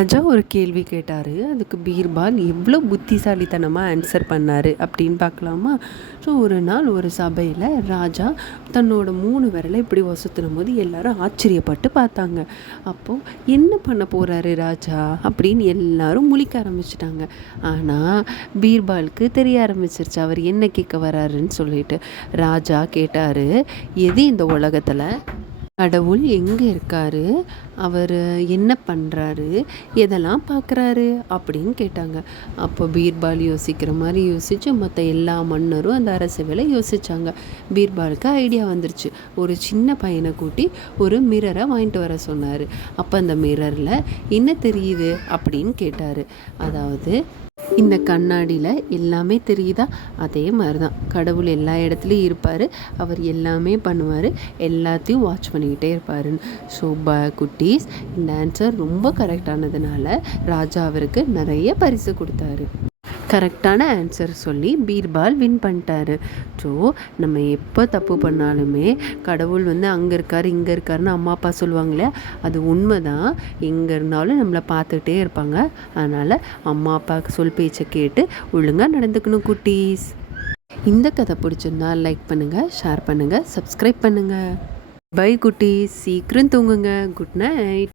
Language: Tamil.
ராஜா ஒரு கேள்வி கேட்டார். அதுக்கு பீர்பால் எவ்வளோ புத்திசாலித்தனமாக ஆன்சர் பண்ணார் அப்படின்னு பார்க்கலாமா? ஸோ ஒரு நாள் ஒரு சபையில் ராஜா தன்னோட 3 விரலை இப்படி ஒசத்துனும் போது எல்லாரும் ஆச்சரியப்பட்டு பார்த்தாங்க. அப்போது என்ன பண்ண போகிறாரு ராஜா அப்படின்னு எல்லாரும் முழிக்க ஆரம்பிச்சிட்டாங்க. ஆனால் பீர்பாலுக்கு தெரிய ஆரம்பிச்சிருச்சு அவர் என்ன கேட்க வராருன்னு சொல்லிட்டு. ராஜா கேட்டார், எது இந்த உலகத்தில் கடவுள் எங்கே இருக்காரு, அவர் என்ன பண்ணுறாரு, எதெல்லாம் பார்க்குறாரு அப்படின்னு கேட்டாங்க. அப்போ பீர்பால் யோசிக்கிற மாதிரி யோசித்து மற்ற எல்லா மன்னரும் அந்த அரசவையில் யோசித்தாங்க. பீர்பாலுக்கு ஐடியா வந்துருச்சு. ஒரு சின்ன பையனை கூட்டி ஒரு மிரரை வாங்கிட்டு வர சொன்னார். அப்போ அந்த மிரரில் என்ன தெரியுது அப்படின்னு கேட்டார். அதாவது இந்த கண்ணாடியில் எல்லாமே தெரியுதா, அதே மாதிரி தான் கடவுள் எல்லா இடத்துலையும் இருப்பார், அவர் எல்லாமே பண்ணுவார், எல்லாத்தையும் வாட்ச் பண்ணிக்கிட்டே இருப்பாருன்னு. ஸோ குட்டீஸ், இந்த ஆன்சர் ரொம்ப கரெக்டானதுனால ராஜா அவருக்கு நிறைய பரிசு கொடுத்தாரு. கரெக்டான ஆன்சர் சொல்லி பீர்பால் வின் பண்ணிட்டாரு. ஸோ நம்ம எப்போ தப்பு பண்ணாலுமே கடவுள் அங்கே இருக்கார் இங்கே இருக்காருன்னு அம்மா அப்பா சொல்லுவாங்க இல்லையா, அது உண்மை தான். எங்கே இருந்தாலும் நம்மளை பார்த்துக்கிட்டே இருப்பாங்க. அதனால் அம்மா அப்பாவுக்கு சொல் பேச்சை கேட்டு ஒழுங்காக நடந்துக்கணும் குட்டீஸ். இந்த கதை பிடிச்சிருந்தா லைக் பண்ணுங்கள், ஷேர் பண்ணுங்கள், சப்ஸ்கிரைப் பண்ணுங்கள். பை குட்டீஸ், சீக்கிரம் தூங்குங்க. Good night.